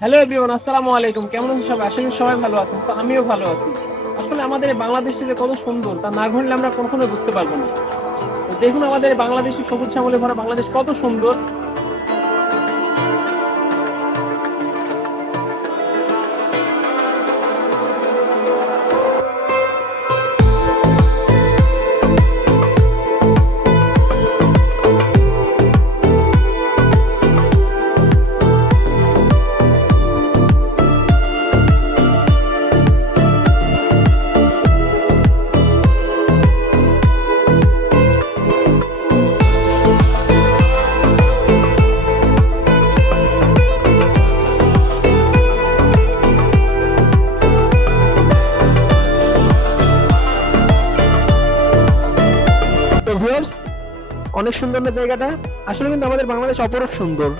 Hello everyone, আসসালামু আলাইকুম। কেমন আছেন সবাই? আশা করি সবাই ভালো আছেন। তো আমিও ভালো আছি। আসলে আমাদের এই বাংলাদেশটা যে কত সুন্দর তা না ঘুরলে আমরা কখনো বুঝতে পারবো না। তো দেখুন আমাদের এই বাংলাদেশি সবুজ শ্যামলে ভরা বাংলাদেশ কত সুন্দর। তো ভিউয়ার্স, অনেক সুন্দর না জায়গাটা? আসলে কিন্তু আমাদের বাংলাদেশ অপরূপ সুন্দর।